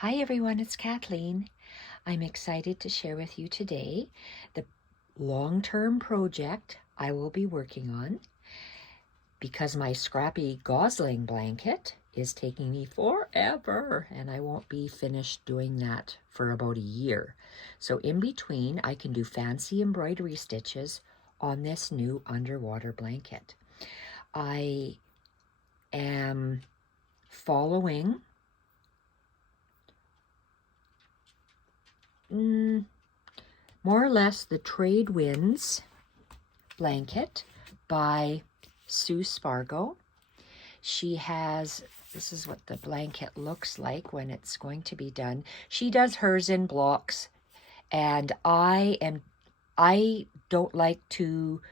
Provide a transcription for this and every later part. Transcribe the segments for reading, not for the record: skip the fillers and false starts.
Hi everyone, it's Kathleen. I'm excited to share with you today the long-term project I will be working on because my scrappy gosling blanket is taking me forever and I won't be finished doing that for about a year. So in between, I can do fancy embroidery stitches on this new underwater blanket. I am following more or less the Trade Winds blanket by Spargo. She has, this is what the blanket looks like when it's going to be done. She does hers in blocks, and I don't like to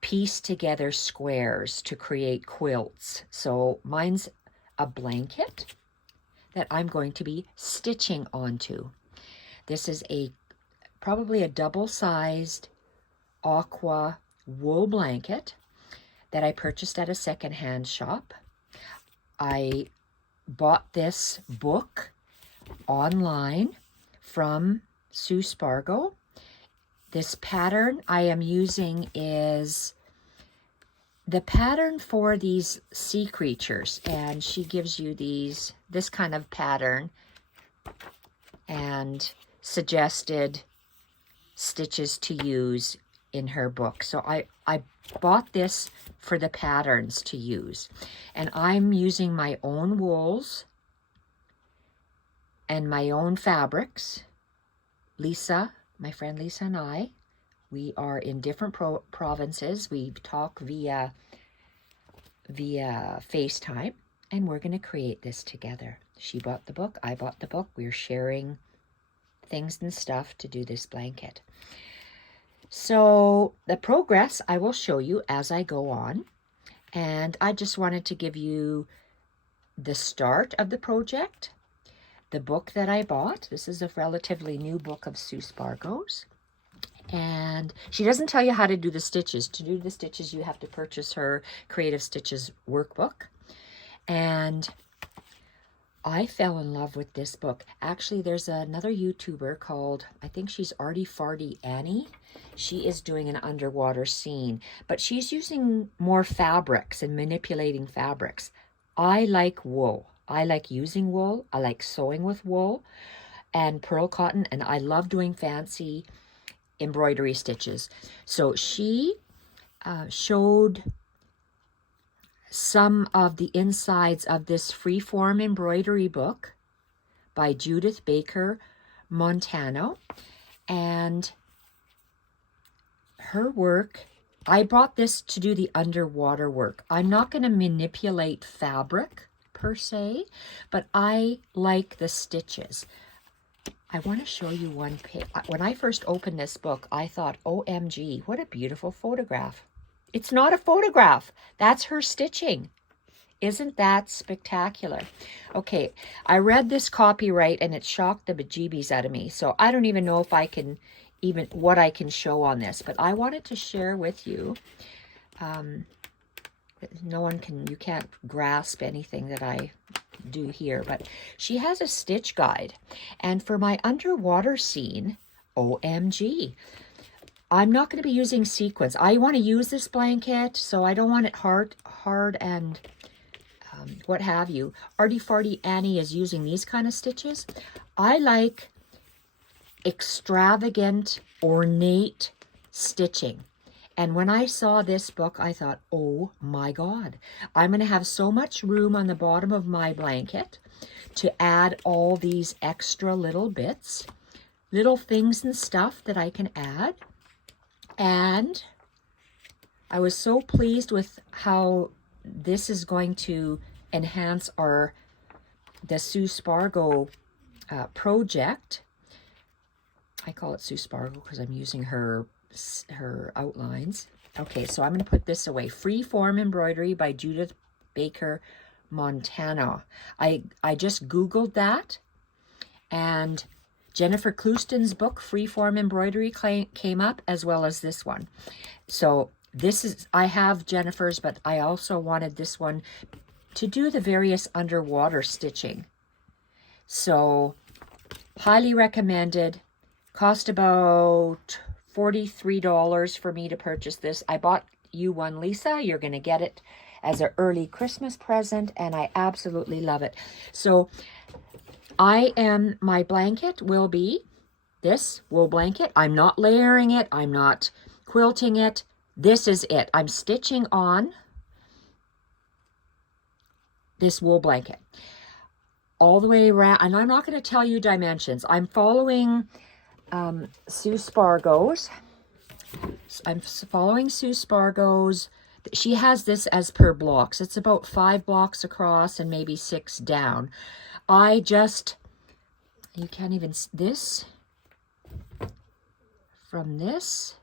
piece together squares to create quilts. So mine's a blanket that I'm going to be stitching onto. This is probably a double-sized aqua wool blanket that I purchased at a secondhand shop. I bought this book online from Spargo. This pattern I am using is the pattern for these sea creatures, and she gives you this kind of pattern and suggested stitches to use in her book. So I bought this for the patterns to use, and I'm using my own wools and my own fabrics. Lisa, my friend Lisa, and I, we are in different provinces. We talk via FaceTime, and we're going to create this together. She bought the book, I bought the book. We're sharing things and stuff to do this blanket. So the progress I will show you as I go on, and I just wanted to give you the start of the project, the book that I bought. This is a relatively new book of Spargo's, and she doesn't tell you how to do the stitches. To do the stitches, you have to purchase her Creative Stitches workbook, and I fell in love with this book. Actually, there's another YouTuber called, I think she's ArtyFartyAnnie. She is doing an underwater scene, but she's using more fabrics and manipulating fabrics. I like wool. I like using wool. I like sewing with wool and pearl cotton, and I love doing fancy embroidery stitches. So she showed some of the insides of this freeform embroidery book by Judith Baker Montano, and her work, I brought this to do the underwater work. I'm not going to manipulate fabric per se, but I like the stitches. I want to show you one page. When I first opened this book, I thought, OMG, what a beautiful photograph. It's not a photograph. That's her stitching. Isn't that spectacular? Okay, I read this copyright and it shocked the bejeebies out of me. So I don't even know if I can what I can show on this, but I wanted to share with you. You can't grasp anything that I do here, but she has a stitch guide. And for my underwater scene, OMG, I'm not going to be using sequins. I want to use this blanket, so I don't want it hard and what have you. ArtyFartyAnnie is using these kind of stitches. I like extravagant, ornate stitching. And when I saw this book, I thought, oh my God, I'm going to have so much room on the bottom of my blanket to add all these extra little bits, little things and stuff that I can add. And I was so pleased with how this is going to enhance the Spargo project. I call it Spargo because I'm using her outlines. Okay, so I'm going to put this away. Freeform Embroidery by Judith Baker Montano. I just Googled that, and Jennifer Claxton's book, Freeform Embroidery, came up, as well as this one. So I have Jennifer's, but I also wanted this one to do the various underwater stitching. So highly recommended. Cost about $43 for me to purchase this. I bought you one, Lisa. You're going to get it as an early Christmas present, and I absolutely love it. So my blanket will be this wool blanket. I'm not layering it. I'm not quilting it. This is it. I'm stitching on this wool blanket all the way around, and I'm not going to tell you dimensions. I'm following Sue Spargo's. I'm following Sue Spargo's. She has this as per blocks. It's about 5 blocks across and maybe 6 down. You can't even, this, from this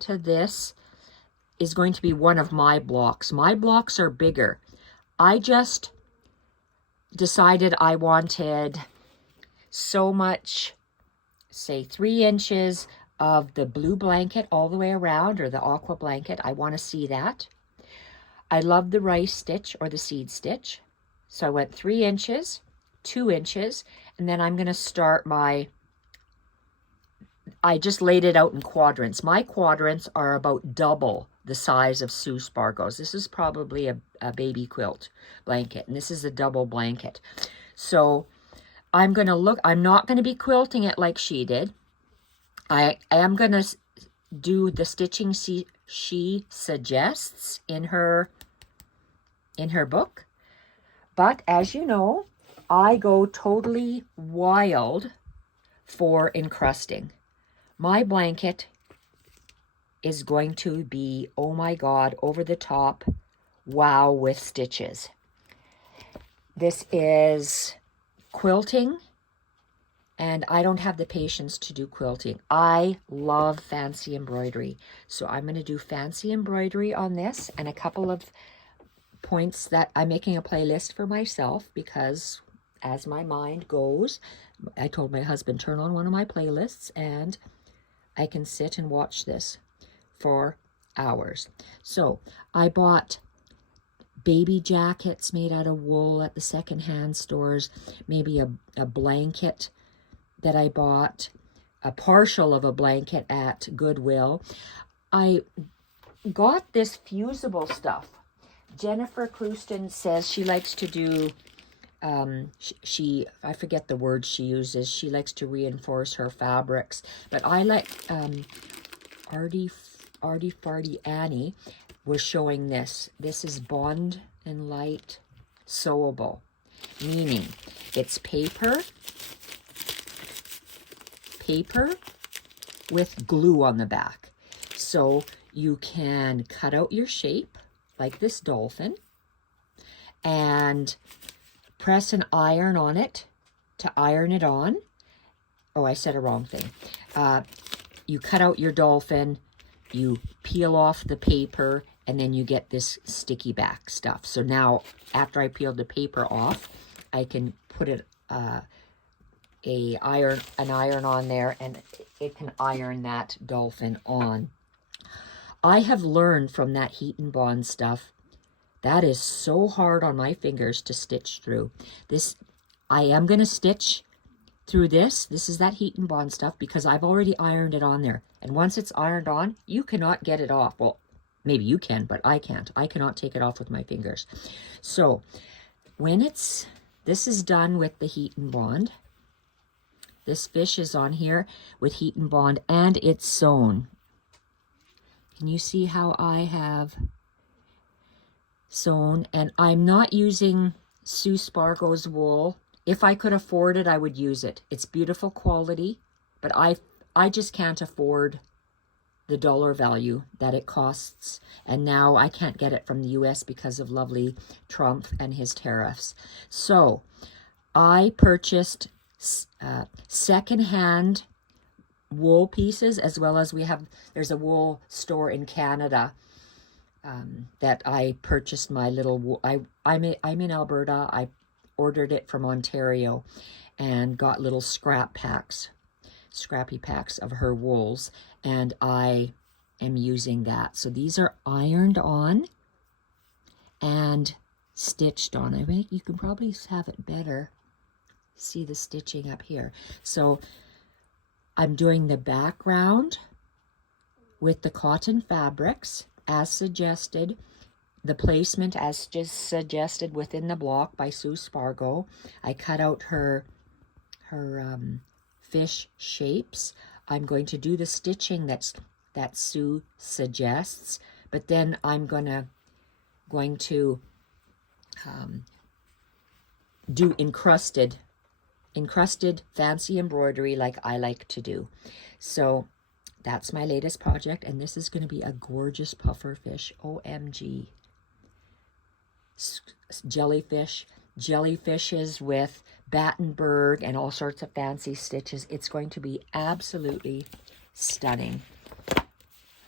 to this is going to be one of my blocks. My blocks are bigger. I just decided I wanted so much, say 3 inches of the blue blanket all the way around, or the aqua blanket. I want to see that. I love the rice stitch or the seed stitch. So I went 3 inches, 2 inches, and then I'm going to start I just laid it out in quadrants. My quadrants are about double the size of Sue Spargo's. This is probably a baby quilt blanket, and this is a double blanket. So I'm not going to be quilting it like she did. I am going to do the stitching she suggests in her book. But as you know, I go totally wild for encrusting. My blanket is going to be, oh my God, over the top, wow, with stitches. This is quilting, and I don't have the patience to do quilting. I love fancy embroidery. So I'm going to do fancy embroidery on this, and a couple of points that I'm making a playlist for myself, because as my mind goes, I told my husband, turn on one of my playlists, and I can sit and watch this for hours. So I bought baby jackets made out of wool at the secondhand stores, maybe a blanket that I bought, a partial of a blanket at Goodwill. I got this fusible stuff. Jennifer Claxton says she likes to do, I forget the word she uses. She likes to reinforce her fabrics. But I like, ArtyFartyAnnie was showing this. This is Bond and Light sewable, meaning it's paper with glue on the back. So you can cut out your shape like this dolphin and press an iron on it to iron it on. Oh, I said a wrong thing. You cut out your dolphin, you peel off the paper, and then you get this sticky back stuff. So now, after I peeled the paper off, I can put an iron on there, and it can iron that dolphin on. I have learned from that heat and bond stuff, that is so hard on my fingers to stitch through. This, I am going to stitch through this. This is that heat and bond stuff because I've already ironed it on there. And once it's ironed on, you cannot get it off. Well, maybe you can, but I can't. I cannot take it off with my fingers. So when this is done with the heat and bond, this fish is on here with heat and bond, and it's sewn. Can you see how I have sewn? And I'm not using Sue Spargo's wool. If I could afford it, I would use it. It's beautiful quality, but I just can't afford the dollar value that it costs. And now I can't get it from the US because of lovely Trump and his tariffs. So I purchased secondhand wool pieces, as well as there's a wool store in Canada that I purchased my little wool. I'm in Alberta. I ordered it from Ontario and got little scrappy packs of her wools, and I am using that. So these are ironed on and stitched on. I think you can probably have it better see the stitching up here. So I'm doing the background with the cotton fabrics as suggested, the placement as just suggested within the block by Sue Spargo. I cut out her fish shapes. I'm going to do the stitching that Sue suggests, but then I'm going to do encrusted fancy embroidery like I like to do. So that's my latest project, and this is going to be a gorgeous puffer fish. OMG. Jellyfishes with Battenberg and all sorts of fancy stitches. It's going to be absolutely stunning.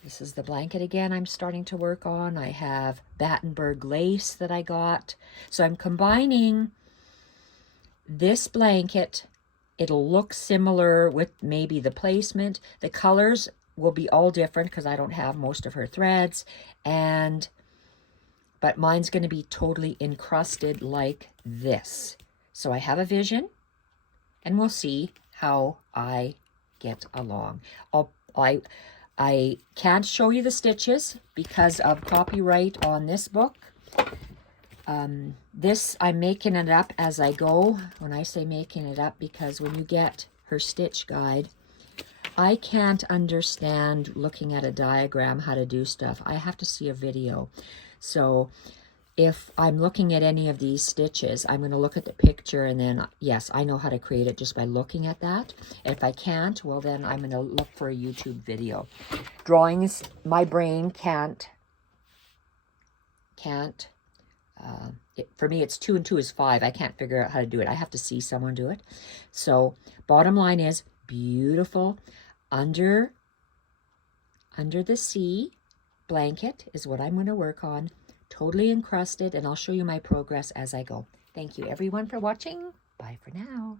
This is the blanket again I'm starting to work on. I have Battenberg lace that I got. So I'm combining this blanket. It'll look similar with maybe the placement. The colors will be all different because I don't have most of her threads. But mine's going to be totally encrusted like this. So I have a vision, and we'll see how I get along. I can't show you the stitches because of copyright on this book. This, I'm making it up as I go. When I say making it up, because when you get her stitch guide, I can't understand looking at a diagram how to do stuff. I have to see a video. So if I'm looking at any of these stitches, I'm going to look at the picture, and then, yes, I know how to create it just by looking at that. If I can't, well, then I'm going to look for a YouTube video. Drawings, my brain can't. For me, it's 2 and 2 is 5. I can't figure out how to do it. I have to see someone do it. So bottom line is beautiful under the sea blanket is what I'm going to work on. Totally encrusted, and I'll show you my progress as I go. Thank you everyone for watching. Bye for now.